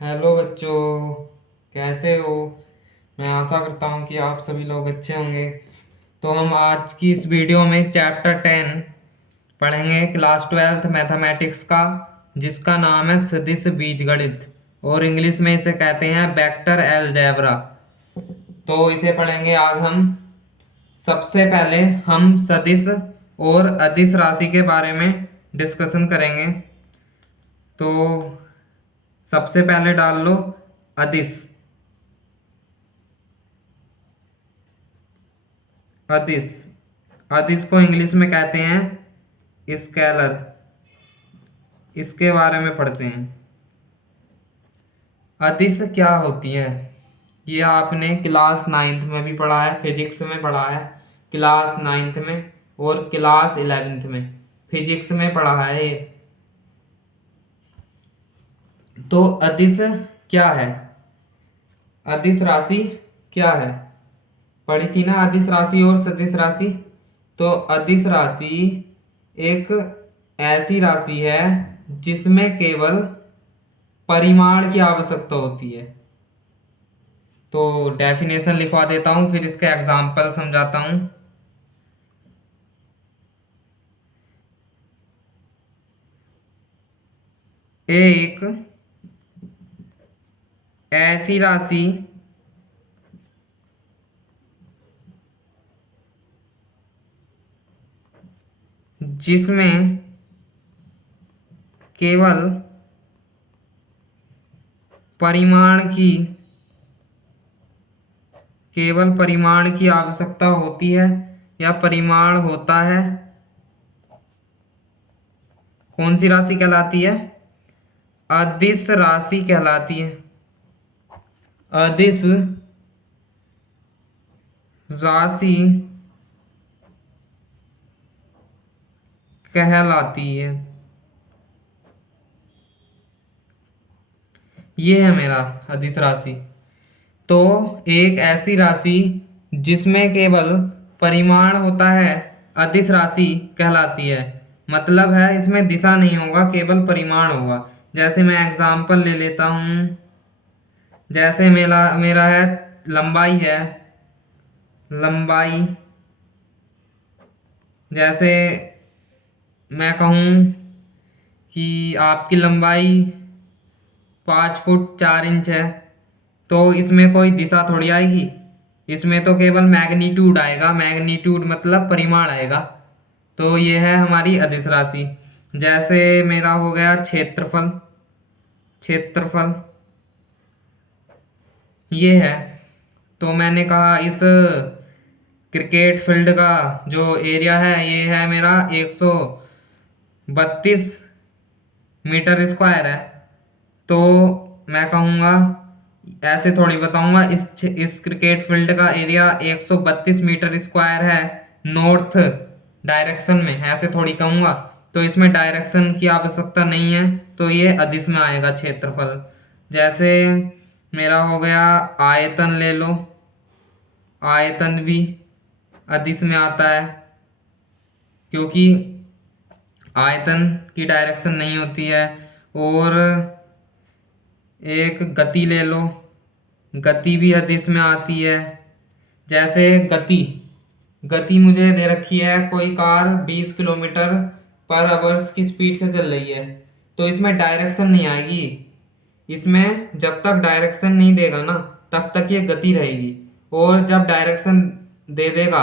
Hello बच्चों, कैसे हो। मैं आशा करता हूँ कि आप सभी लोग अच्छे होंगे। तो हम आज की इस वीडियो में चैप्टर 10 पढ़ेंगे, क्लास 12th मैथमेटिक्स का, जिसका नाम है सदिश बीजगणित और इंग्लिश में इसे कहते हैं वेक्टर अलजेब्रा। तो इसे पढ़ेंगे आज हम। सबसे पहले हम सदिश और अदिश राशि के बारे में डिस्कशन करेंगे। तो सबसे पहले डाल लो अदिश। अदिश अदिश को इंग्लिश में कहते हैं स्केलर। इसके बारे में पढ़ते हैं। अदिश क्या होती है, ये आपने क्लास 9th में भी पढ़ा है, फिजिक्स में पढ़ा है, क्लास 9th में और क्लास 11th में फिजिक्स में पढ़ा है ये। तो अदिश क्या है, अदिश राशि क्या है, पढ़ी थी ना अदिश राशि और सदिश राशि। तो अदिश राशि एक ऐसी राशि है जिसमें केवल परिमाण की आवश्यकता होती है। तो डेफिनेशन लिखवा देता हूं, फिर इसका एग्जाम्पल समझाता हूं। एक ऐसी राशि जिसमें केवल परिमाण की आवश्यकता होती है या परिमाण होता है, कौन सी राशि कहलाती है, अदिश राशि कहलाती है। अदिश राशि कहलाती है। ये है मेरा अदिश राशि। तो एक ऐसी राशि जिसमें केवल परिमाण होता है अदिश राशि कहलाती है। मतलब है इसमें दिशा नहीं होगा, केवल परिमाण होगा। जैसे मैं एग्जाम्पल ले लेता हूँ। जैसे मेरा मेरा है लंबाई है, लंबाई जैसे मैं कहूँ कि आपकी लंबाई 5 फुट 4 इंच है, तो इसमें कोई दिशा थोड़ी आएगी। इसमें तो केवल मैग्नीट्यूड आएगा, मैग्नीट्यूड मतलब परिमाण आएगा। तो ये है हमारी अदिश राशि। जैसे मेरा हो गया क्षेत्रफल। क्षेत्रफल ये है। तो मैंने कहा इस क्रिकेट फील्ड का जो एरिया है ये है मेरा 132 मीटर स्क्वायर है। तो मैं कहूँगा, ऐसे थोड़ी बताऊंगा, इस क्रिकेट फील्ड का एरिया 132 मीटर स्क्वायर है नॉर्थ डायरेक्शन में, ऐसे थोड़ी कहूँगा। तो इसमें डायरेक्शन की आवश्यकता नहीं है, तो ये अदिश में आएगा क्षेत्रफल। जैसे मेरा हो गया आयतन, ले लो, आयतन भी अदिश में आता है, क्योंकि आयतन की डायरेक्शन नहीं होती है। और एक गति ले लो, गति भी अदिश में आती है। जैसे गति गति मुझे दे रखी है, कोई कार 20 किलोमीटर पर आवर की स्पीड से चल रही है, तो इसमें डायरेक्शन नहीं आएगी। इसमें जब तक डायरेक्शन नहीं देगा ना तब तक ये गति रहेगी। और जब डायरेक्शन दे देगा,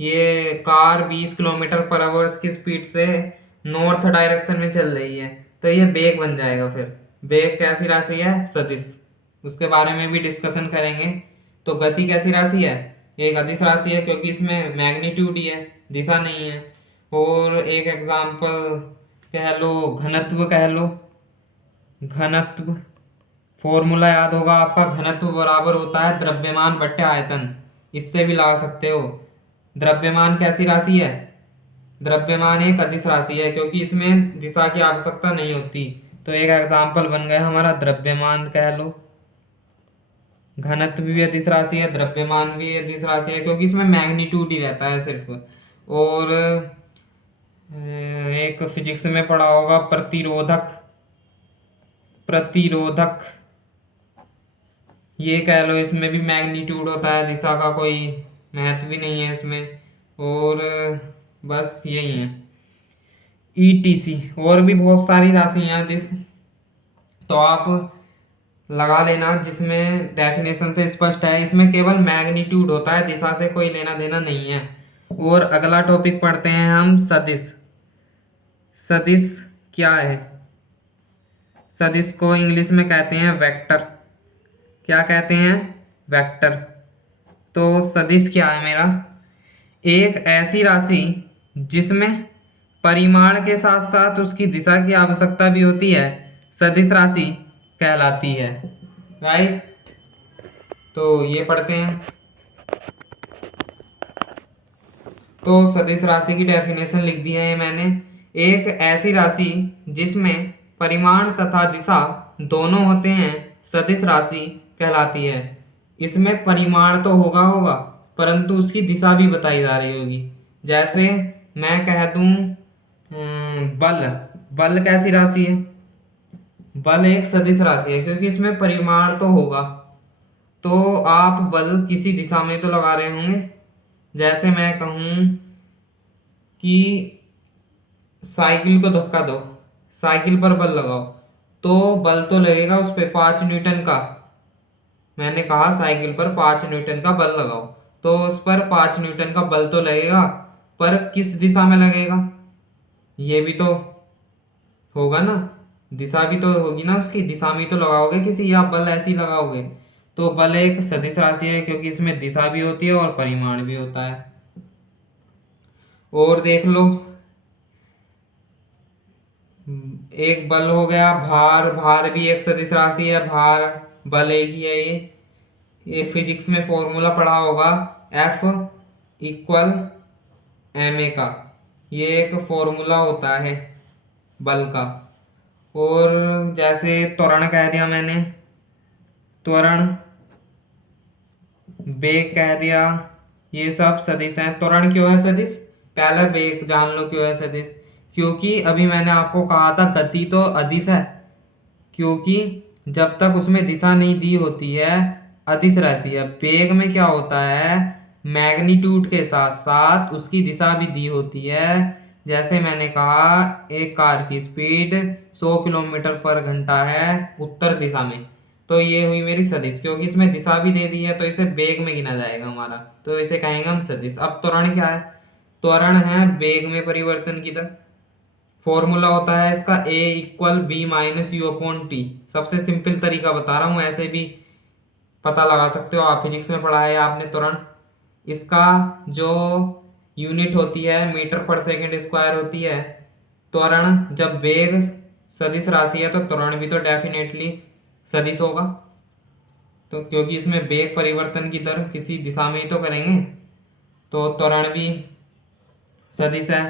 ये कार 20 किलोमीटर पर आवर की स्पीड से नॉर्थ डायरेक्शन में चल रही है, तो ये बेग बन जाएगा। फिर बेग कैसी राशि है, सदिश। उसके बारे में भी डिस्कशन करेंगे। तो गति कैसी राशि है, एक अदिश राशि है, क्योंकि इसमें मैग्नीट्यूड ही है, दिशा नहीं है। और एक एग्जाम्पल कह लो, घनत्व कह लो। घनत्व फॉर्मूला याद होगा आपका, घनत्व बराबर होता है द्रव्यमान बट्टे आयतन। इससे भी ला सकते हो। द्रव्यमान कैसी राशि है, द्रव्यमान एक अदिश राशि है, क्योंकि इसमें दिशा की आवश्यकता नहीं होती। तो एक एग्जाम्पल बन गया हमारा, द्रव्यमान कह लो। घनत्व भी अदिश राशि है, द्रव्यमान भी अदिश राशि है, क्योंकि इसमें मैग्नीट्यूड ही रहता है सिर्फ। और एक फिजिक्स में पढ़ा होगा प्रतिरोधक। प्रतिरोधक ये कह लो, इसमें भी मैग्नीट्यूड होता है, दिशा का कोई महत्व भी नहीं है इसमें। और बस यही है। ईटीसी और भी बहुत सारी राशियां दिस, तो आप लगा लेना, जिसमें डेफिनेशन से स्पष्ट है, इसमें केवल मैग्नीट्यूड होता है, दिशा से कोई लेना देना नहीं है। और अगला टॉपिक पढ़ते हैं हम, सदिश। सदिश क्या है? सदिश को इंग्लिश में कहते हैं वेक्टर। क्या कहते हैं? वेक्टर। तो सदिश क्या है मेरा? एक ऐसी राशि जिसमें परिमाण के साथ साथ उसकी दिशा की आवश्यकता भी होती है, सदिश राशि कहलाती है। राइट, तो ये पढ़ते हैं। तो सदिश राशि की डेफिनेशन लिख दी है ये मैंने। एक ऐसी राशि जिसमें परिमाण तथा दिशा दोनों होते हैं, सदिश राशि कहलाती है। इसमें परिमाण तो होगा होगा, परंतु उसकी दिशा भी बताई जा रही होगी। जैसे मैं कह दूं बल। बल कैसी राशि है? बल एक सदिश राशि है, क्योंकि इसमें परिमाण तो होगा। तो आप बल किसी दिशा में तो लगा रहे होंगे। जैसे मैं कहूं कि साइकिल को धक्का दो, साइकिल पर बल लगाओ, तो बल तो लगेगा उस पर 5 न्यूटन का। मैंने कहा साइकिल पर 5 न्यूटन का बल लगाओ, तो उस पर 5 न्यूटन का बल तो लगेगा, पर किस दिशा में लगेगा ये भी तो होगा ना। दिशा भी तो होगी ना, उसकी दिशा में ही तो लगाओगे किसी, या बल ऐसे ही लगाओगे। तो बल एक सदिश राशि है, क्योंकि इसमें दिशा भी होती है और परिमाण भी होता है। और देख लो, एक बल हो गया भार। भार भी एक सदिश राशि है, भार बल एक ही है ये फिजिक्स में फॉर्मूला पढ़ा होगा, एफ इक्वल एम ए का। ये एक फॉर्मूला होता है बल का। और जैसे त्वरण कह दिया मैंने, त्वरण, वेग कह दिया, ये सब सदिश हैं। त्वरण क्यों है सदिश? पहले वेग जान लो क्यों है सदिश। क्योंकि अभी मैंने आपको कहा था गति तो अदिश है, क्योंकि जब तक उसमें दिशा नहीं दी होती है अदिश रहती है। वेग में क्या होता है, मैग्नीट्यूड के साथ साथ उसकी दिशा भी दी होती है। जैसे मैंने कहा एक कार की स्पीड 100 किलोमीटर पर घंटा है उत्तर दिशा में, तो ये हुई मेरी सदिश, क्योंकि इसमें दिशा भी दे दी है तो इसे वेग में गिना जाएगा हमारा, तो इसे कहेंगे हम सदिश। अब त्वरण क्या है? त्वरण है वेग में परिवर्तन की दर। फॉर्मूला होता है इसका a equal b minus u upon t. सबसे सिंपल तरीका बता रहा हूँ, ऐसे भी पता लगा सकते हो, आप फिजिक्स में पढ़ा है आपने त्वरण। इसका जो यूनिट होती है मीटर पर सेकंड स्क्वायर होती है। त्वरण, जब वेग सदिश राशि है तो त्वरण भी तो डेफिनेटली सदिश होगा, तो क्योंकि इसमें वेग परिवर्तन की दर किसी दिशा में ही तो करेंगे, तो त्वरण भी सदिश है।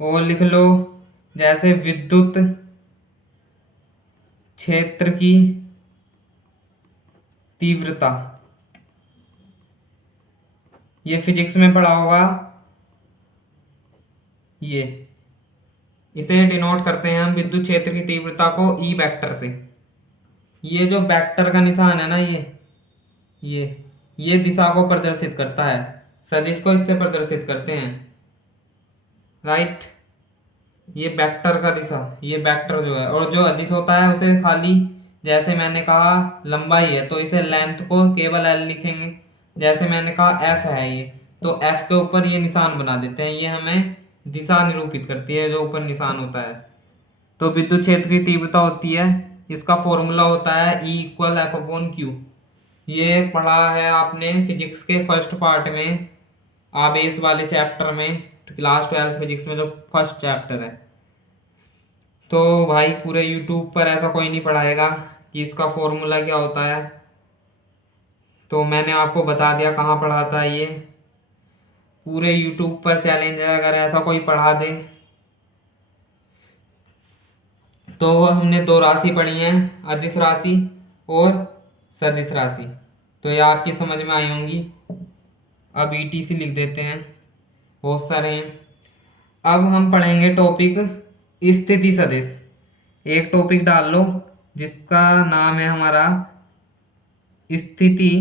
और लिख लो, जैसे विद्युत क्षेत्र की तीव्रता, ये फिजिक्स में पढ़ा होगा। ये इसे डिनोट करते हैं हम विद्युत क्षेत्र की तीव्रता को ई वेक्टर से। ये जो वेक्टर का निशान है ना, ये ये दिशा को प्रदर्शित करता है, सदिश को इससे प्रदर्शित करते हैं। राइट, ये वेक्टर का दिशा, ये वेक्टर जो है, और जो अदिश होता है उसे खाली, जैसे मैंने कहा लंबाई है तो इसे लेंथ को केवल एल लिखेंगे। जैसे मैंने कहा एफ है ये, तो एफ के ऊपर ये निशान बना देते हैं, ये हमें दिशा निरूपित करती है जो ऊपर निशान होता है। तो विद्युत क्षेत्र की तीव्रता होती है, इसका फॉर्मूला होता है E equal F upon Q. ये पढ़ा है आपने फिजिक्स के फर्स्ट पार्ट में, आवेश वाले चैप्टर में, क्लास 12 फिजिक्स में जो फर्स्ट चैप्टर है। तो भाई पूरे यूट्यूब पर ऐसा कोई नहीं पढ़ाएगा कि इसका फॉर्मूला क्या होता है, तो मैंने आपको बता दिया कहाँ पढ़ाता है ये। पूरे यूट्यूब पर चैलेंज है, अगर ऐसा कोई पढ़ा दे। तो हमने दो राशि पढ़ी है, अदिश राशि और सदिश राशि, तो ये आपकी समझ में आई होंगी। अब ईटीसी लिख देते हैं, बहुत सारे हैं। अब हम पढ़ेंगे टॉपिक स्थिति सदिश। एक टॉपिक डाल लो जिसका नाम है हमारा स्थिति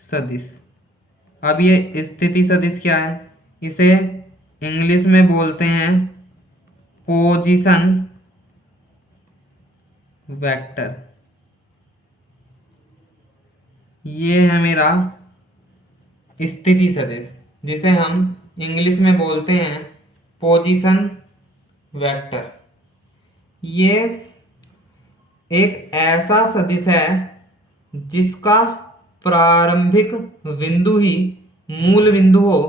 सदिश। अब ये स्थिति सदिश क्या है? इसे इंग्लिश में बोलते हैं पोजीशन वेक्टर। ये है मेरा स्थिति सदिश, जिसे हम इंग्लिश में बोलते हैं पोजीशन वेक्टर। ये एक ऐसा सदिश है जिसका प्रारंभिक बिंदु ही मूल बिंदु हो,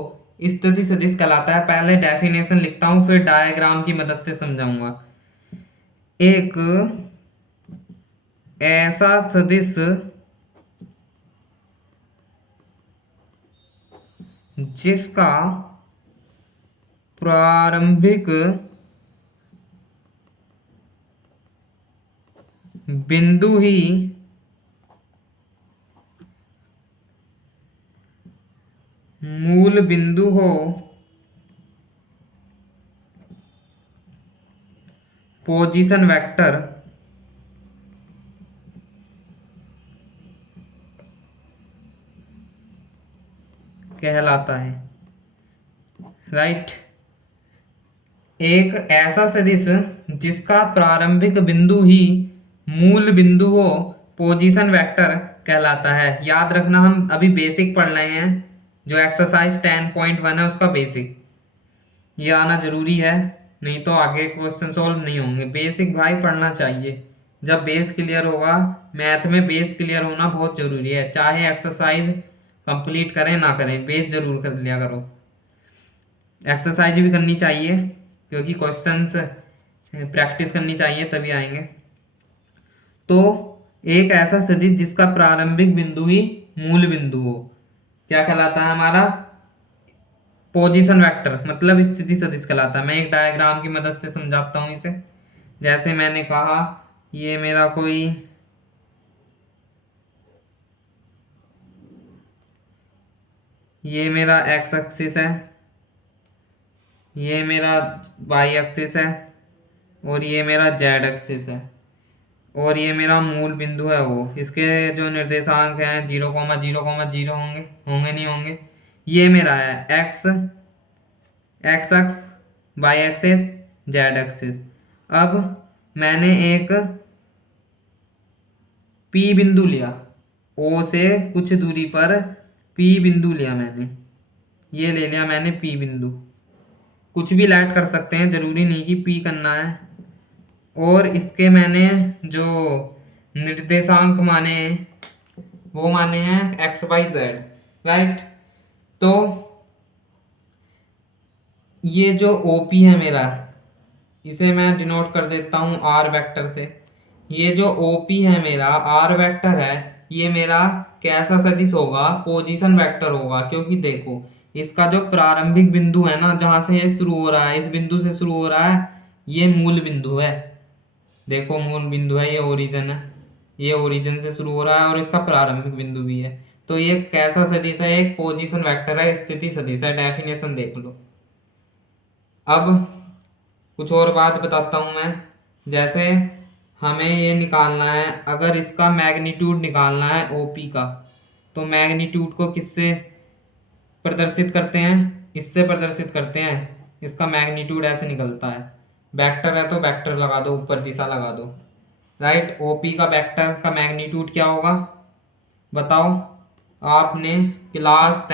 स्थिति सदिश कहलाता है। पहले डेफिनेशन लिखता हूं, फिर डायग्राम की मदद से समझाऊंगा। एक ऐसा सदिश जिसका प्रारंभिक बिंदु ही मूल बिंदु हो, पोजीशन वेक्टर कहलाता है। राइट। एक ऐसा सदिश जिसका प्रारंभिक बिंदु ही मूल बिंदु हो, पोजीशन वेक्टर कहलाता है। याद रखना, हम अभी बेसिक पढ़ रहे हैं, जो एक्सरसाइज 10.1 है उसका बेसिक ये आना जरूरी है, नहीं तो आगे क्वेश्चन सॉल्व नहीं होंगे। बेसिक भाई पढ़ना चाहिए। जब बेस क्लियर होगा, मैथ में बेस क्लियर होना बहुत जरूरी है। चाहे एक्सरसाइज कंप्लीट करें ना करें, बेस जरूर कर लिया करो। एक्सरसाइज भी करनी चाहिए क्योंकि क्वेश्चंस प्रैक्टिस करनी चाहिए, तभी आएंगे। तो एक ऐसा सदिश जिसका प्रारंभिक बिंदु ही मूल बिंदु हो, क्या कहलाता है हमारा? पोजीशन वेक्टर, मतलब स्थिति सदिश कहलाता है। मैं एक डायग्राम की मदद से समझाता हूं इसे। जैसे मैंने कहा, ये मेरा कोई ये मेरा एक्स एक्सिस है, ये मेरा वाई एक्सिस है, और ये मेरा जेड एक्सिस है, और ये मेरा मूल बिंदु है वो। इसके जो निर्देशांक हैं 0,0,0 होंगे, होंगे नहीं होंगे। ये मेरा है X axis, Y axis, Z axis. अब मैंने एक पी बिंदु लिया, ओ से कुछ दूरी पर पी बिंदु लिया मैंने, ये ले लिया मैंने पी बिंदु। कुछ भी ऐड कर सकते हैं, जरूरी नहीं कि पी करना है। और इसके मैंने जो निर्देशांक माने वो माने हैं एक्स वाई जेड। राइट। तो ये जो ओपी है मेरा, इसे मैं डिनोट कर देता हूँ आर वेक्टर से। ये जो ओपी है मेरा, आर वेक्टर है, ये मेरा कैसा सदिश होगा? पोजीशन वेक्टर होगा। क्योंकि देखो, इसका जो प्रारंभिक बिंदु है ना, जहां से ये शुरू हो रहा है, इस बिंदु से शुरू हो रहा है, ये मूल बिंदु है। देखो, मूल बिंदु है, ये ओरिजिन है, ये ओरिजिन से शुरू हो रहा है और इसका प्रारंभिक बिंदु भी है। तो ये कैसा सदिश है? एक पोजीशन वेक्टर है, स्थिति सदिश है। डेफिनेशन देख लो। अब कुछ और बात बताता हूं मैं। जैसे हमें ये निकालना है, अगर इसका मैग्नीट्यूड निकालना है ओपी का, तो मैग्नीट्यूड को किससे प्रदर्शित करते हैं? इससे प्रदर्शित करते हैं। इसका मैग्नीट्यूड ऐसे निकलता है, वेक्टर है तो वेक्टर लगा दो, ऊपर दिशा लगा दो। राइट। ओपी का वेक्टर का मैग्नीट्यूड क्या होगा बताओ? आपने क्लास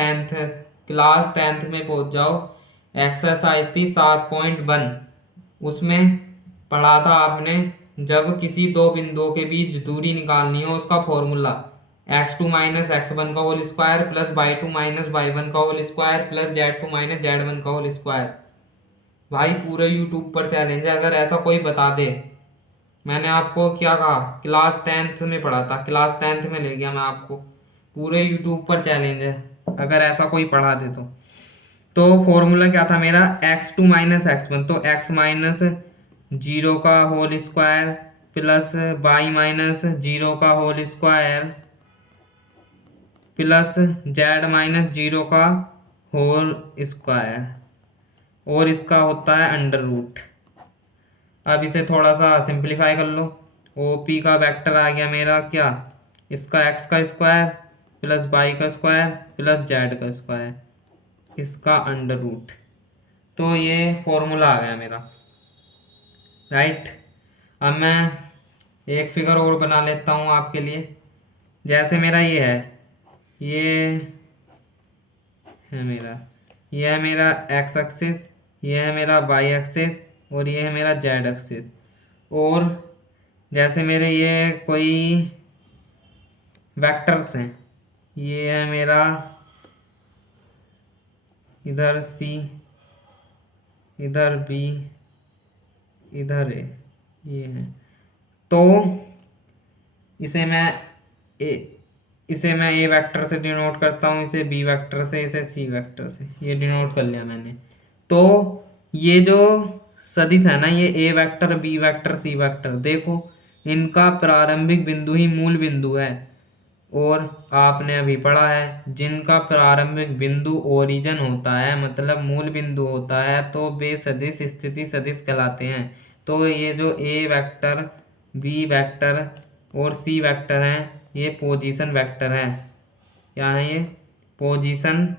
टेंथ में पहुंच जाओ, एक्सरसाइज थी 7.1, उसमें पढ़ा था आपने, जब किसी दो बिंदुओं के बीच दूरी निकालनी हो, उसका फॉर्मूला x2 माइनस x1 का whole square plus y2 minus y1 का whole square plus z2 minus z1 का होल स्क्वायर। भाई पूरे यूट्यूब पर चैलेंज है, अगर ऐसा कोई बता दे। मैंने आपको क्या कहा? क्लास 10th में पढ़ा था, क्लास 10th में ले गया मैं आपको। पूरे यूट्यूब पर चैलेंज है, अगर ऐसा कोई पढ़ा दे तो फॉर्मूला क्या था मेरा? x2 माइनस x1, तो x माइनस 0 का whole square plus y minus 0 का whole square plus z minus 0 का होल स्क्वायर, और इसका होता है अंडर रूट। अब इसे थोड़ा सा सिंप्लीफाई कर लो, ओ पी का वेक्टर आ गया मेरा क्या, इसका एक्स का स्क्वायर प्लस वाई का स्क्वायर प्लस जेड का स्क्वायर, इसका अंडर रूट। तो ये फॉर्मूला आ गया मेरा, राइट। अब मैं एक फिगर और बना लेता हूँ आपके लिए। जैसे मेरा ये है, ये है मेरा, ये है मेरा एक्स एक्सिस, ये है मेरा वाई एक्सिस और ये है मेरा जेड एक्सिस। और जैसे मेरे ये कोई वेक्टर्स हैं, ये है मेरा इधर सी, इधर बी, इधर ए, ये है। तो इसे मैं ए इसे मैं ए वेक्टर से डिनोट करता हूँ, इसे बी वेक्टर से, इसे सी वेक्टर से, ये डिनोट कर लिया मैंने। तो ये जो सदिश है ना, ये a vector b vector c vector, देखो इनका प्रारंभिक बिंदु ही मूल बिंदु है। और आपने अभी पढ़ा है, जिनका प्रारंभिक बिंदु ओरिजिन होता है मतलब मूल बिंदु होता है, तो वे सदिश स्थिति सदिश कहलाते हैं। तो ये जो ए वेक्टर बी वेक्टर और सी वेक्टर हैं, ये पोजीशन वेक्टर है। क्या है ये, पोजीशन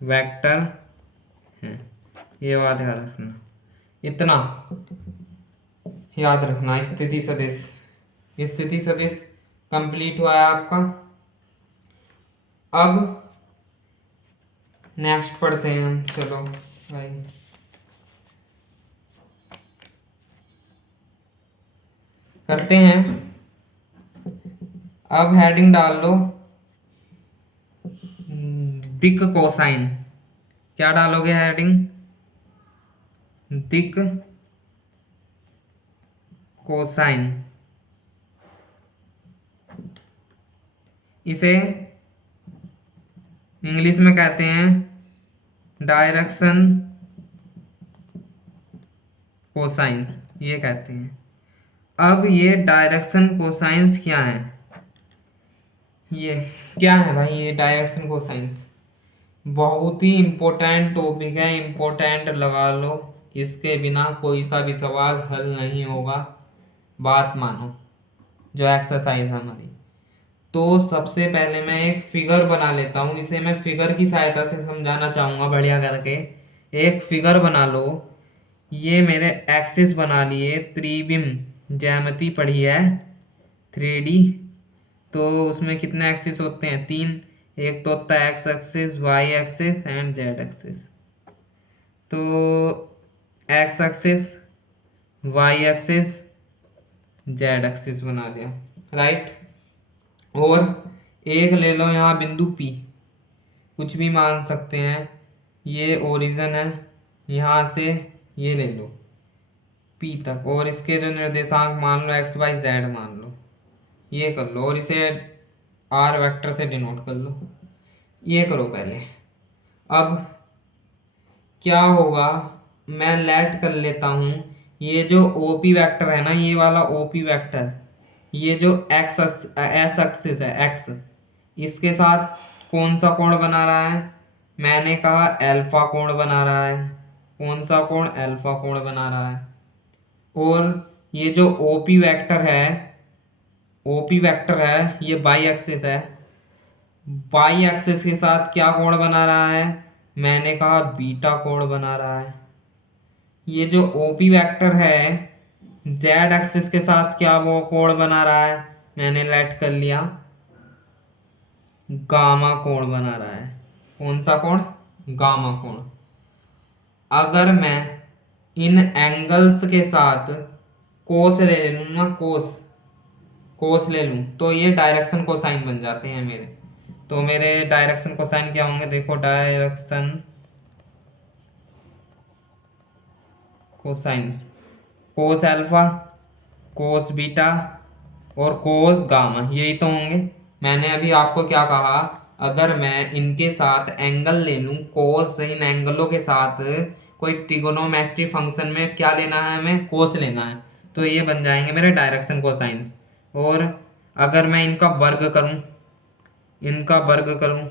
वेक्टर है। ये बात याद रखना, इतना याद रखना। स्थिति सदिश, स्थिति सदिश कंप्लीट हुआ है आपका। अब नेक्स्ट पढ़ते हैं हम, चलो भाई। करते हैं, अब हेडिंग डाल लो दिक कोसाइन। क्या डालोगे हेडिंग, दिक कोसाइन। इसे इंग्लिश में कहते हैं डायरेक्शन कोसाइंस, ये कहते हैं। अब ये डायरेक्शन कोसाइंस क्या है, ये क्या है भाई, ये डायरेक्शन कोसाइंस बहुत ही इम्पोर्टेंट टॉपिक है, इम्पोर्टेंट लगा लो। इसके बिना कोई सा भी सवाल हल नहीं होगा, बात मानो। जो एक्सरसाइज है हमारी, तो सबसे पहले मैं एक फिगर बना लेता हूँ, इसे मैं फिगर की सहायता से समझाना चाहूँगा बढ़िया करके। एक फिगर बना लो, ये मेरे एक्सिस बना लिए, त्रिविम ज्यामिति पढ़ी है 3D। तो उसमें कितने एक्सिस होते हैं, 3। एक तो होता है x axis, y axis and z axis. तो x axis, y axis, Z axis बना लिया, राइट। और एक ले लो यहाँ बिंदु P, कुछ भी मान सकते हैं, ये ओरिजिन है, यहाँ से ये ले लो P तक, और इसके जो निर्देशांक मान लो एक्स वाई जेड मान लो, ये कर लो। और इसे आर वेक्टर से डिनोट कर लो, ये करो पहले। अब क्या होगा, मैं लेट कर लेता हूँ, ये जो OP वेक्टर है ना, ये वाला OP वेक्टर, ये जो एक्स एस एक्सिस है एक्स, इसके साथ कौन सा कोण बना रहा है, मैंने कहा अल्फा कोण बना रहा है। कौन सा कोण, अल्फा कोण बना रहा है। और ये जो OP वेक्टर है, OP वेक्टर है, ये बाई एक्सिस है, बाई एक्सिस के साथ क्या कोण बना रहा है, मैंने कहा बीटा कोण बना रहा है। ये जो OP वेक्टर है जेड एक्सिस के साथ क्या वो कोण बना रहा है, मैंने लेट कर लिया गामा कोण बना रहा है। कौन सा कोण, गामा कोण। अगर मैं इन एंगल्स के साथ कोस ले लूँ ना, कोस ले लूँ, तो ये डायरेक्शन कोसाइन बन जाते हैं मेरे। तो मेरे डायरेक्शन कोसाइन क्या होंगे, देखो direction cosines, cos alpha, cos beta और कोस गामा, यही तो होंगे। मैंने अभी आपको क्या कहा, अगर मैं इनके साथ एंगल ले लूँ कोस, इन एंगलों के साथ कोई ट्रिगोनोमेट्री फंक्शन में क्या लेना है हमें, कोस लेना है, तो ये बन जाएंगे मेरे डायरेक्शन कोसाइंस। और अगर मैं इनका वर्ग करूँ, इनका वर्ग करूँ,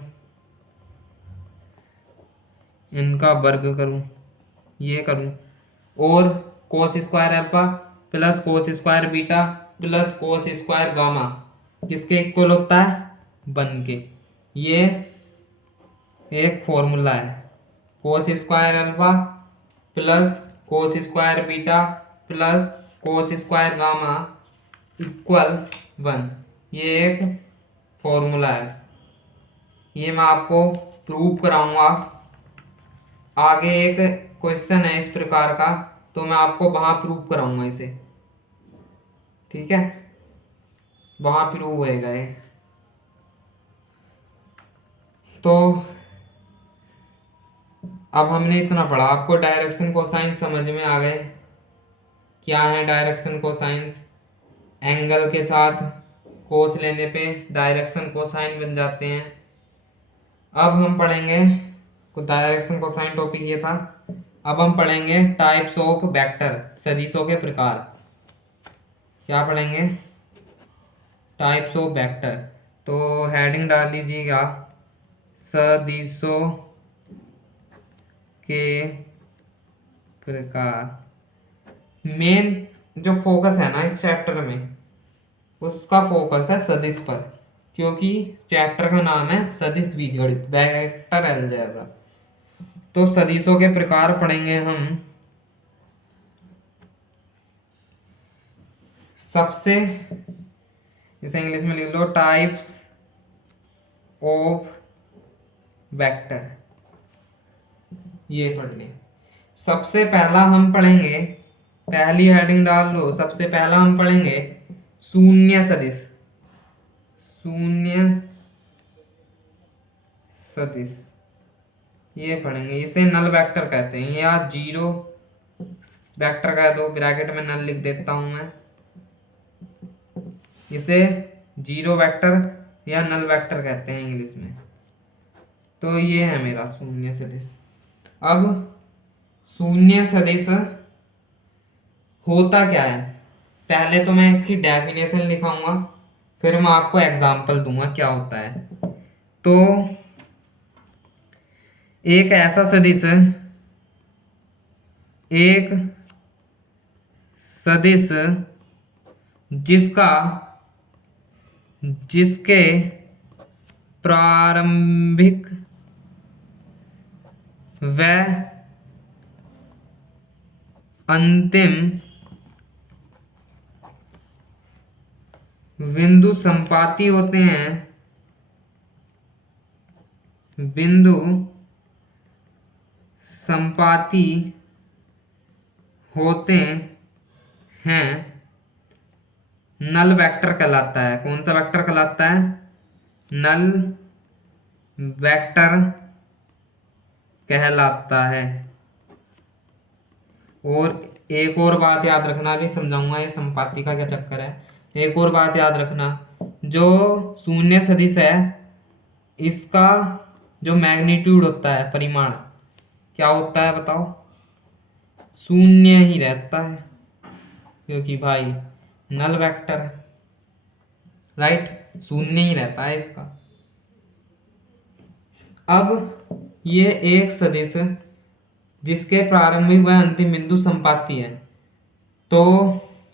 इनका वर्ग करूँ, ये करूँ, और cos square alpha plus cos square beta plus cos square gamma किसके इक्वल होता है? 1 के। ये एक फॉर्मूला है। Cos square alpha plus cos square beta plus cos square gamma equal 1। ये एक फॉर्मूला है। ये मैं आपको प्रूव कराऊंगा। आगे एक क्वेश्चन है इस प्रकार का, तो मैं आपको वहां प्रूव कराऊंगा इसे। ठीक है, वहां प्रूव होएगा ये। तो अब हमने इतना पढ़ा, आपको डायरेक्शन कोसाइन समझ में आ गए। क्या है डायरेक्शन कोसाइंस? एंगल के साथ कोस लेने पे डायरेक्शन कोसाइन बन जाते हैं। अब हम पढ़ेंगे, डायरेक्शन कोसाइन टॉपिक ये था। अब हम पढ़ेंगे टाइप्स ऑफ वेक्टर, सदिशों के प्रकार। क्या पढ़ेंगे? Types of vector. तो हेडिंग डाल लीजिएगा सदिशों के प्रकार। मेन जो फोकस है ना इस चैप्टर में, उसका फोकस है सदिश पर, क्योंकि चैप्टर का नाम है सदिश बीजगणित, वेक्टर अलजेब्रा। तो सदिशों के प्रकार पढ़ेंगे हम। सबसे, इसे इंग्लिश में लिख लो, टाइप्स ऑफ वेक्टर। ये पढ़ ले। सबसे पहला हम पढ़ेंगे, पहली हेडिंग डाल लो, सबसे पहला हम पढ़ेंगे शून्य सदिश। शून्य सदिश ये पढ़ेंगे। इसे नल वेक्टर कहते हैं, या जीरो वेक्टर कह दो, ब्रैकेट में नल लिख देता हूं मैं। इसे जीरो वेक्टर या नल वेक्टर कहते हैं इंग्लिश में। तो ये है मेरा शून्य सदिश। अब शून्य सदिश होता क्या है, पहले तो मैं इसकी डेफिनेशन लिखाऊंगा, फिर मैं आपको एग्जांपल दूंगा क्या होता है। तो एक ऐसा सदिश, एक सदिश जिसके प्रारंभिक व अंतिम बिंदु संपाती होते हैं, बिंदु संपाती होते हैं, नल वेक्टर कहलाता है। कौन सा वेक्टर कहलाता है? नल वेक्टर कहलाता है। और एक और बात याद रखना, भी समझाऊंगा ये संपाती का क्या चक्कर है। एक और बात याद रखना, जो शून्य सदिश है इसका जो मैग्नीट्यूड होता है, परिमाण, क्या होता है बताओ? शून्य ही रहता है, क्योंकि भाई नल वेक्टर है, राइट, शून्य ही रहता है इसका। अब ये एक सदिश जिसके प्रारंभिक व अंतिम बिंदु संपाती है, तो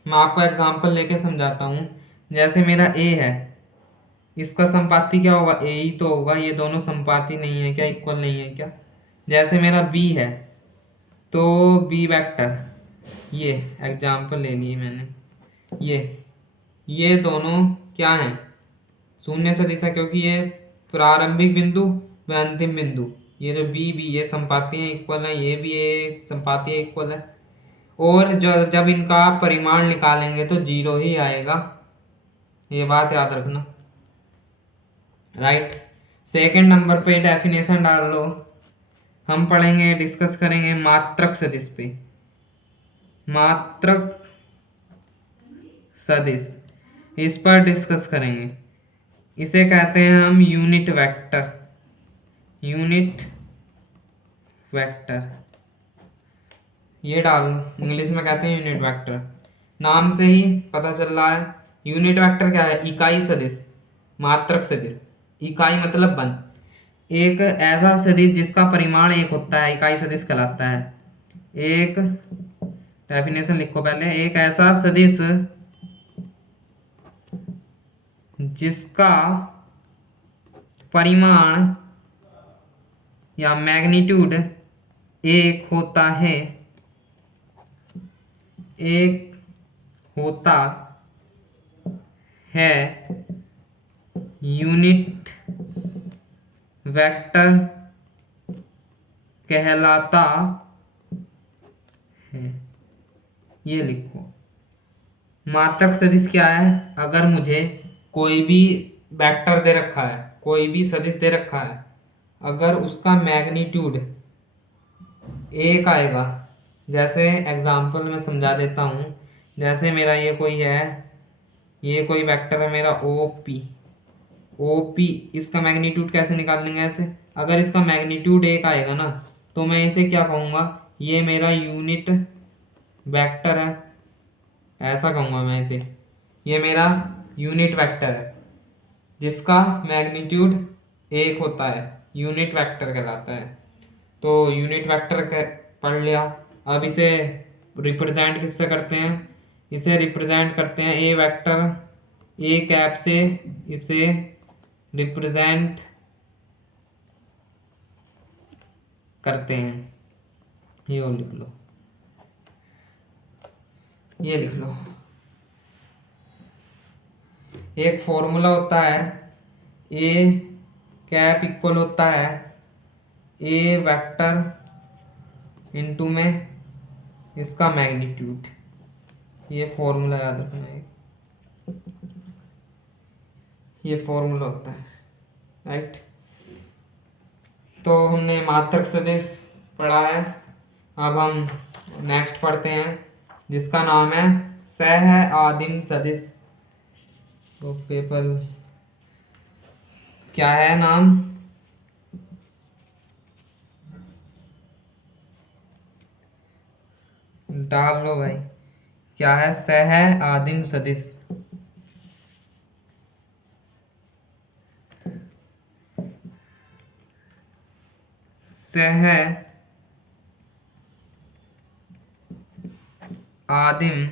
मैं आपको एग्जांपल लेके समझाता हूँ। जैसे मेरा ए है, इसका संपाती क्या होगा? ए ही तो होगा। ये दोनों संपाती नहीं है क्या? इक्वल नहीं है क्या? जैसे मेरा बी है, तो बी वेक्टर, ये एग्जांपल ले लिए मैंने, ये दोनों क्या हैं? शून्य सदिश है, क्योंकि ये प्रारंभिक बिंदु व अंतिम बिंदु, ये जो बी बी ये संपाती हैं, इक्वल है। ये भी ये संपाती है, इक्वल है। और जब इनका परिमाण निकालेंगे तो जीरो ही आएगा, ये बात याद रखना, राइट। सेकंड नंबर पे डेफिनेशन डाल लो। हम पढ़ेंगे, डिस्कस करेंगे मात्रक सदिश पे। मात्रक सदिश, इस पर डिस्कस करेंगे। इसे कहते हैं हम यूनिट वेक्टर। यूनिट वेक्टर ये डाल लो, इंग्लिश में कहते हैं यूनिट वेक्टर। नाम से ही पता चल रहा है यूनिट वेक्टर क्या है? इकाई सदिश, मात्रक सदिश। इकाई मतलब 1, एक ऐसा सदिश जिसका परिमाण 1 होता है, इकाई सदिश कहलाता है। एक डेफिनेशन लिखो पहले। एक ऐसा सदिश जिसका परिमाण या मैग्नीट्यूड एक होता है, एक होता है, यूनिट वेक्टर कहलाता है। ये लिखो। मात्रक सदिश क्या है? अगर मुझे कोई भी वेक्टर दे रखा है, कोई भी सदिश दे रखा है, अगर उसका मैग्नीट्यूड एक आएगा, जैसे एग्जांपल में समझा देता हूँ। जैसे मेरा ये कोई है, ये कोई वेक्टर है मेरा ओ पी, इसका मैग्नीट्यूड कैसे निकाल लेंगे? ऐसे अगर इसका मैग्नीट्यूड एक आएगा ना, तो मैं इसे क्या कहूँगा? ये मेरा यूनिट वेक्टर है, ऐसा कहूँगा मैं इसे। ये मेरा यूनिट वेक्टर है जिसका मैग्नीट्यूड एक होता है, यूनिट वेक्टर कहलाता है। तो यूनिट वेक्टर पढ़ लिया। अब इसे रिप्रेजेंट किससे करते हैं? इसे रिप्रेजेंट करते हैं ए वेक्टर, ए कैप से इसे रिप्रेजेंट करते हैं। ये और लिख लो, ये लिख लो। एक फॉर्मूला होता है, ए कैप इक्वल होता है ए वेक्टर इनटू में इसका मैग्नीट्यूड। ये फॉर्मूला याद रखना है, ये फॉर्मूला होता है, राइट। तो हमने मात्रक सदिश पढ़ा है। अब हम नेक्स्ट पढ़ते हैं जिसका नाम है सह आदिम सदिश। तो पेपर क्या है नाम? डाल लो भाई। क्या है? सह आदिम सदिश। सह आदिम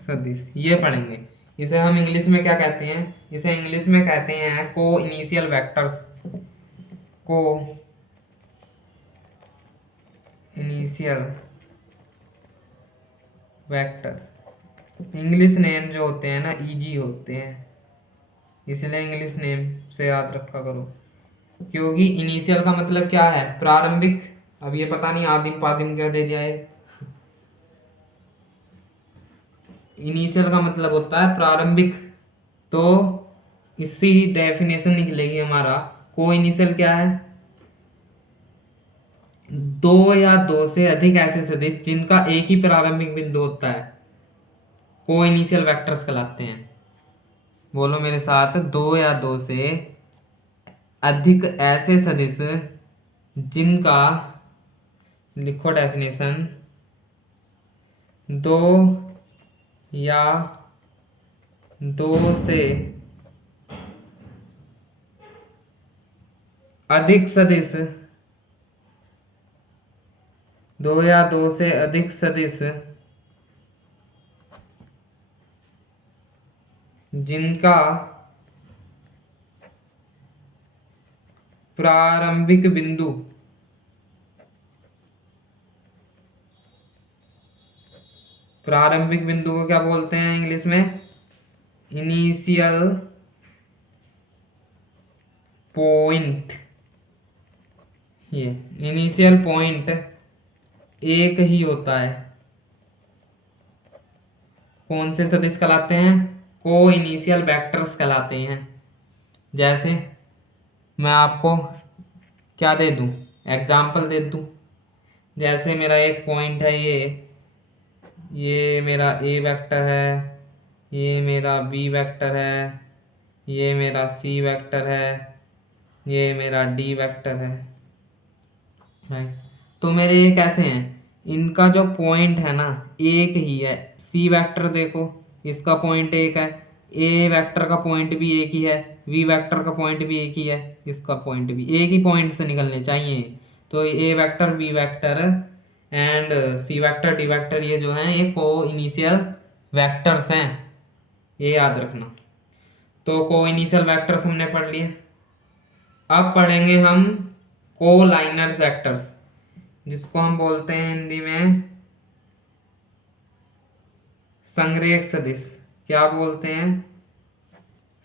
सदिश ये पढ़ेंगे। इसे हम इंग्लिश में क्या कहते हैं? इसे इंग्लिश में कहते हैं को इनिशियल वेक्टर्स। को इनिशियल वेक्टर्स। इंग्लिश नेम जो होते हैं ना, इजी होते हैं, इसलिए इंग्लिश नेम से याद रखा करो। क्योंकि इनिशियल का मतलब क्या है? प्रारंभिक। अब ये पता नहीं आदिम पादिम क्या दे दिया है। इनिशियल का मतलब होता है प्रारंभिक। तो इससे ही डेफिनेशन निकलेगी हमारा। को इनिशियल क्या है? दो या दो से अधिक ऐसे सदिश जिनका एक ही प्रारंभिक बिंदु होता है, को इनिशियल वेक्टर्स कहलाते हैं। बोलो मेरे साथ, दो या दो से अधिक ऐसे सदिश जिनका, लिखो डेफिनेशन, दो या दो से अधिक सदिश, दो या दो से अधिक सदिश जिनका प्रारंभिक बिंदु को क्या बोलते हैं इंग्लिश में? Initial point. ये इनिशियल पॉइंट एक ही होता है। कौन से सदिश कहलाते हैं? को इनिशियल वेक्टर्स कहलाते हैं। जैसे मैं आपको क्या दे दूं? एग्जाम्पल दे दूं। जैसे मेरा एक पॉइंट है, ये मेरा ए वेक्टर है, ये मेरा बी वेक्टर है, ये मेरा सी वेक्टर है, ये मेरा डी वेक्टर है, राइट। तो मेरे ये कैसे हैं? इनका जो पॉइंट है ना, एक ही है। सी वेक्टर देखो, इसका पॉइंट एक है। ए वेक्टर का पॉइंट भी एक ही है। वी वेक्टर का पॉइंट भी एक ही है। इसका पॉइंट भी एक ही पॉइंट से निकलने चाहिए। तो a vector, b vector and c vector, d vector, ये जो हैं ये को इनिशियल वेक्टर्स हैं, ये याद रखना। तो को इनिशियल वेक्टर्स हमने पढ़ लिए। अब पढ़ेंगे हम कोलाइनर वेक्टर्स, जिसको हम बोलते हैं हिंदी में संरेख सदिश। क्या बोलते हैं?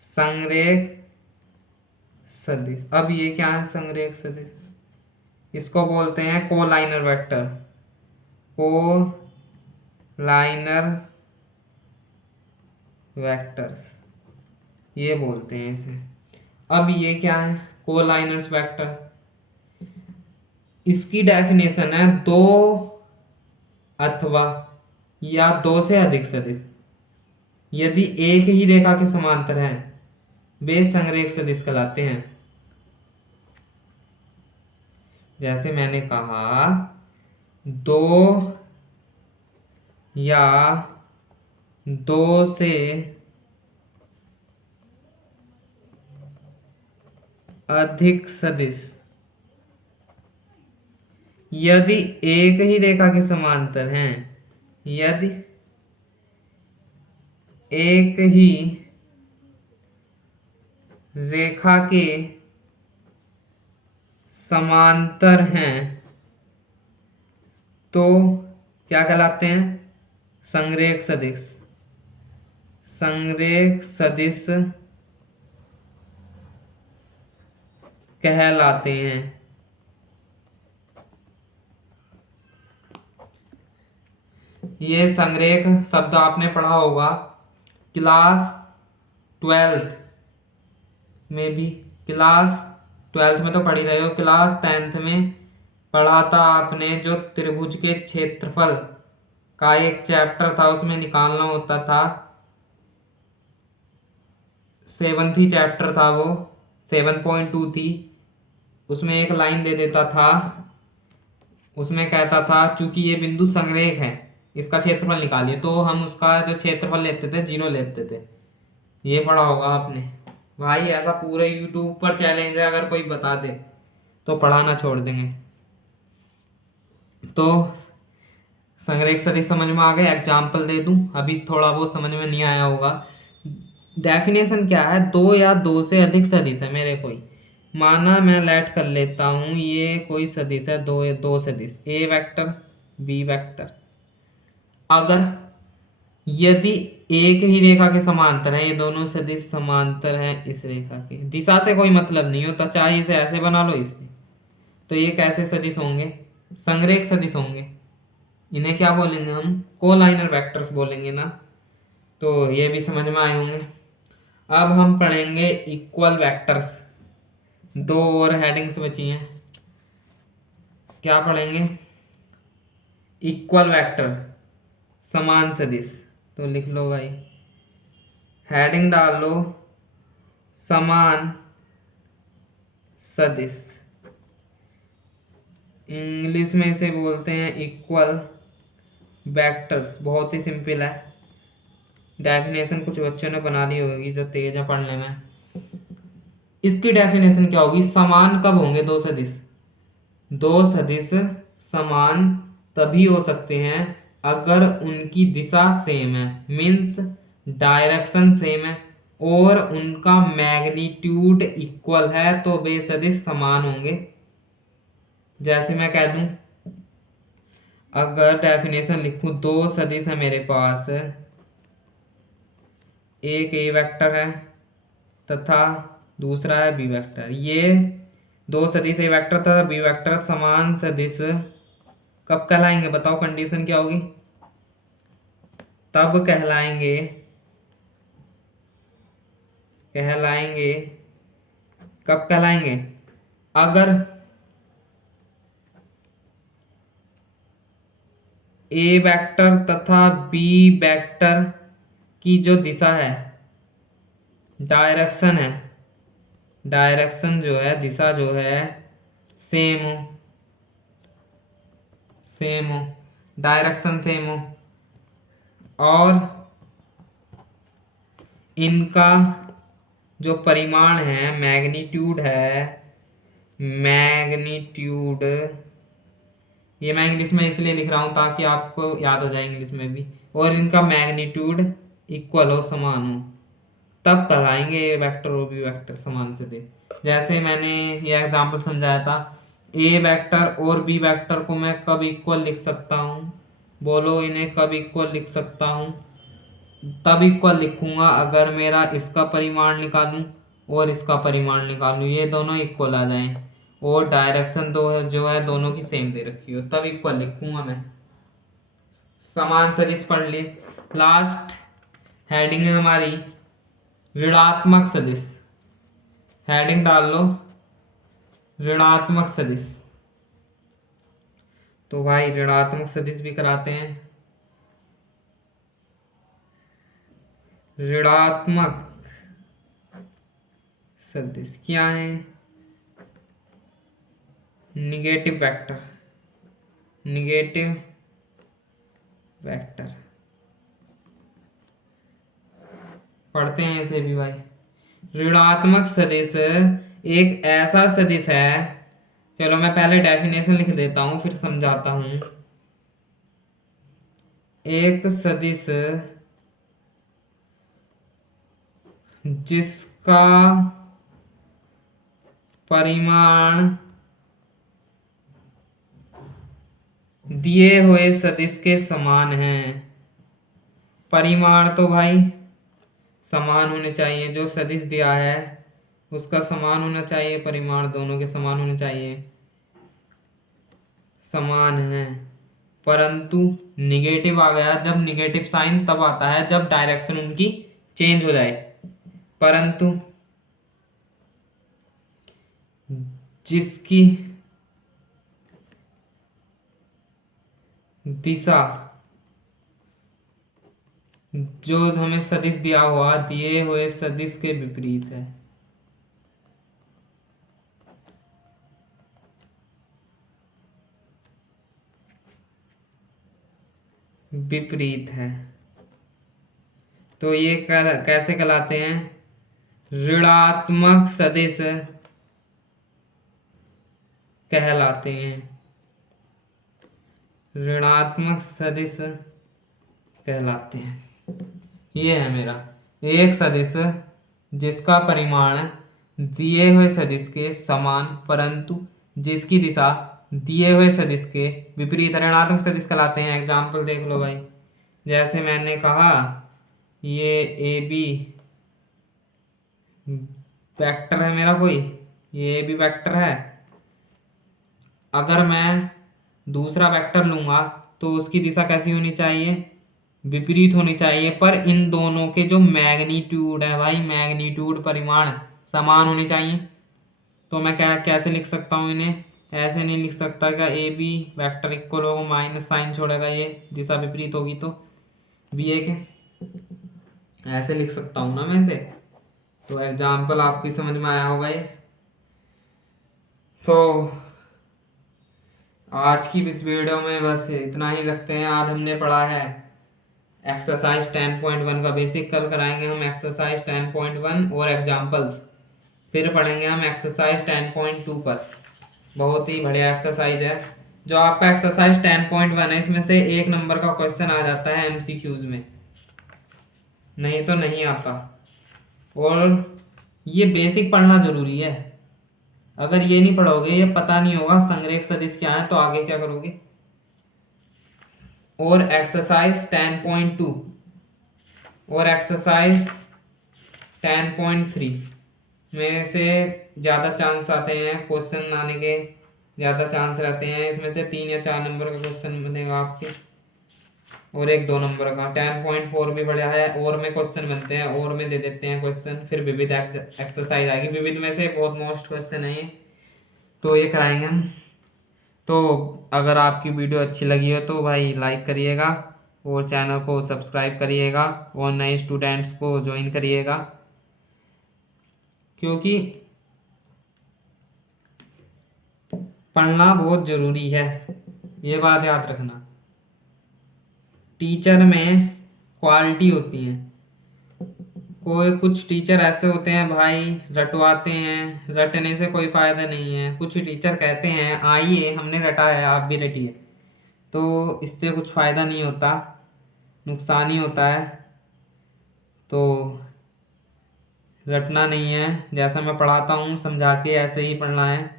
संरेख सदिश। अब ये क्या है संरेख सदिश? इसको बोलते हैं कोलाइनर वेक्टर, कोलाइनर वेक्टर्स ये बोलते हैं इसे। अब ये क्या है कोलाइनर वेक्टर? इसकी डेफिनेशन है दो अथवा या दो से अधिक सदिश यदि एक ही रेखा के समांतर हैं वे संरेख सदिश कहलाते हैं। जैसे मैंने कहा दो या दो से अधिक सदिश यदि एक ही रेखा के समांतर हैं, यदि एक ही रेखा के समांतर हैं तो क्या कहलाते हैं? संरेख सदिश। संरेख सदिश कहलाते हैं। ये संरेख शब्द आपने पढ़ा होगा क्लास 12th में भी। क्लास 12th में तो पढ़ ही रहे हो, क्लास 10th में पढ़ा था आपने जो त्रिभुज के क्षेत्रफल का एक चैप्टर था, उसमें निकालना होता था। 7th ही चैप्टर था वो, 7.2 थी। उसमें एक लाइन दे देता था, उसमें कहता था चूंकि ये बिंदु संरेख है इसका क्षेत्रफल निकालिए, तो हम उसका जो क्षेत्रफल लेते थे 0 लेते थे। ये पढ़ा होगा आपने भाई। ऐसा पूरे यूट्यूब पर चैलेंज है, अगर कोई बता दे तो पढ़ाना छोड़ देंगे। तो संरेख सदिश समझ में आ गए? एग्जाम्पल दे दूं, अभी थोड़ा बहुत समझ में नहीं आया होगा। डेफिनेशन क्या है? दो या दो से अधिक सदिश है मेरे कोई, माना मैं लेट कर लेता हूं ये कोई सदिश है, दो सदिश ए वेक्टर बी वेक्टर। अगर यदि एक ही रेखा के समांतर है, ये दोनों सदिश समांतर हैं इस रेखा के, दिशा से कोई मतलब नहीं होता, चाहे इसे ऐसे बना लो इसे, तो ये कैसे सदिश होंगे? संरेख सदिश होंगे। इन्हें क्या बोलेंगे हम? कोलाइनर वेक्टर्स बोलेंगे ना। तो ये भी समझ में आए होंगे। अब हम पढ़ेंगे इक्वल वेक्टर्स। दो और हेडिंग्स बची हैं। क्या पढ़ेंगे? इक्वल वेक्टर, समान सदिश। तो लिख लो भाई, हेडिंग डाल लो समान सदिश। इंग्लिश में इसे बोलते हैं इक्वल वेक्टर्स। बहुत ही सिंपल है। डेफिनेशन कुछ बच्चों ने बना ली होगी जो तेज है पढ़ने में। इसकी डेफिनेशन क्या होगी? समान कब होंगे दो सदिश? दो सदिश समान तभी हो सकते हैं अगर उनकी दिशा सेम है, मीन्स डायरेक्शन सेम है, और उनका मैग्नीट्यूड इक्वल है, तो वे सदिश समान होंगे। जैसे मैं कह दूं, अगर डेफिनेशन लिखूं, दो सदिश है मेरे पास, एक ए वेक्टर है तथा दूसरा है बी वेक्टर। ये दो सदिश ए वेक्टर तथा बी वेक्टर समान सदिश कब कहलाएंगे? बताओ कंडीशन क्या होगी? तब कहलाएंगे कब कहलाएंगे? अगर ए वेक्टर तथा बी वेक्टर की जो दिशा है, डायरेक्शन है, डायरेक्शन जो है, दिशा जो है, सेम हो, डायरेक्शन सेम हो, और इनका जो परिमाण है, मैग्नीट्यूड है, मैग्नीट्यूड, ये मैं इंग्लिश में इसलिए लिख रहा हूँ ताकि आपको याद हो जाए इंग्लिश में भी, और इनका मैग्नीट्यूड इक्वल हो, समान हो, तब कहलाएंगे ए वेक्टर और बी वेक्टर समान सदिश। जैसे मैंने ये एग्जांपल समझाया था, ए वेक्टर और बी वेक्टर को मैं कब इक्वल लिख सकता हूँ, बोलो इन्हें कब इक्वल लिख सकता हूँ? तब इक्वल लिखूंगा अगर मेरा इसका परिमाण निकालूं और इसका परिमाण निकालूं, ये दोनों इक्वल आ जाएं और डायरेक्शन दो है जो है दोनों की सेम दे रखी हो, तब इक्वल लिखूंगा मैं। समान सदिश पढ़ ली। लास्ट हेडिंग है हमारी ऋणात्मक सदिश, हेडिंग डाल लो ऋणात्मक सदिश। तो भाई ऋणात्मक सदिश भी कराते हैं। ऋणात्मक सदिश क्या है? निगेटिव वेक्टर, निगेटिव वेक्टर पढ़ते हैं इसे भी भाई। ऋणात्मक सदिश एक ऐसा सदिश है, चलो मैं पहले डेफिनेशन लिख देता हूं फिर समझाता हूं। एक सदिश जिसका परिमाण दिए हुए सदिश के समान है। परिमाण तो भाई समान होने चाहिए, जो सदिश दिया है उसका समान होना चाहिए, परिमाण दोनों के समान होने चाहिए, समान है। परंतु निगेटिव आ गया, जब निगेटिव साइन तब आता है जब डायरेक्शन उनकी चेंज हो जाए। परंतु जिसकी दिशा, जो हमें सदिश दिया हुआ दिए हुए सदिश के विपरीत है, विपरीत है, तो ये कैसे कहलाते हैं? ऋणात्मक सदिश कहलाते हैं। ऋणात्मक सदिश कहलाते हैं। ये है मेरा एक सदिश जिसका परिमाण दिए हुए सदिश के समान परंतु जिसकी दिशा दिए हुए सदिश के विपरीत ऋणात्मक सदिश कहलाते हैं। एग्जाम्पल देख लो भाई, जैसे मैंने कहा ये ए बी वेक्टर है मेरा, कोई ये भी वेक्टर है। अगर मैं दूसरा वेक्टर लूंगा तो उसकी दिशा कैसी होनी चाहिए? विपरीत होनी चाहिए, पर इन दोनों के जो मैग्नीट्यूड है भाई, मैग्नीट्यूड परिमाण समान होने चाहिए। तो मैं क्या कैसे लिख सकता हूँ इन्हें? ऐसे नहीं लिख सकता क्या ए बी वैक्टर इक्वल होगा, माइनस साइन छोड़ेगा, ये दिशा विपरीत होगी तो बी ए के ऐसे लिख सकता हूँ ना मैं इसे। तो एग्जाम्पल आपकी समझ में आया होगा ये। तो आज की इस वीडियो में बस इतना ही रखते हैं। आज हमने पढ़ा है एक्सरसाइज 10.1 का बेसिक, कल कराएंगे हम एक्सरसाइज 10.1 और एग्जाम्पल्स, फिर पढ़ेंगे हम एक्सरसाइज 10.2 पर। बहुत ही बढ़िया एक्सरसाइज है। जो आपका एक्सरसाइज 10.1 है इसमें से एक नंबर का क्वेश्चन आ जाता है एमसीक्यूज में, नहीं तो नहीं आता। और ये बेसिक पढ़ना जरूरी है, अगर ये नहीं पढ़ोगे, ये पता नहीं होगा संरेख सदिश क्या है, तो आगे क्या करोगे। और एक्सरसाइज 10.2 और एक्सरसाइज 10.3 में से ज़्यादा चांस आते हैं क्वेश्चन आने के, ज़्यादा चांस रहते हैं। इसमें से 3 या 4 नंबर का क्वेश्चन बनेगा आपके और एक 2 नंबर का। 10.4 भी बढ़िया है, और में क्वेश्चन बनते हैं, और में दे देते हैं क्वेश्चन। फिर विविध एक्सरसाइज आएगी, विविध में से बहुत मोस्ट क्वेश्चन है ये, तो ये कराएंगे हम। तो अगर आपकी वीडियो अच्छी लगी हो तो भाई लाइक करिएगा और चैनल को सब्सक्राइब करिएगा और नए स्टूडेंट्स को ज्वाइन करिएगा, क्योंकि पढ़ना बहुत ज़रूरी है, ये बात याद रखना। टीचर में क्वालिटी होती है, कोई कुछ टीचर ऐसे होते हैं भाई, रटवाते हैं, रटने से कोई फायदा नहीं है। कुछ टीचर कहते हैं आइए हमने रटा है आप भी रटिए, तो इससे कुछ फायदा नहीं होता, नुकसान ही होता है। तो रटना नहीं है, जैसा मैं पढ़ाता हूँ समझा के ऐसे ही पढ़ना है।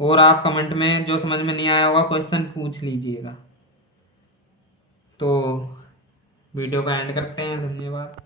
और आप कमेंट में जो समझ में नहीं आया होगा क्वेश्चन पूछ लीजिएगा। तो वीडियो का एंड करते हैं, धन्यवाद।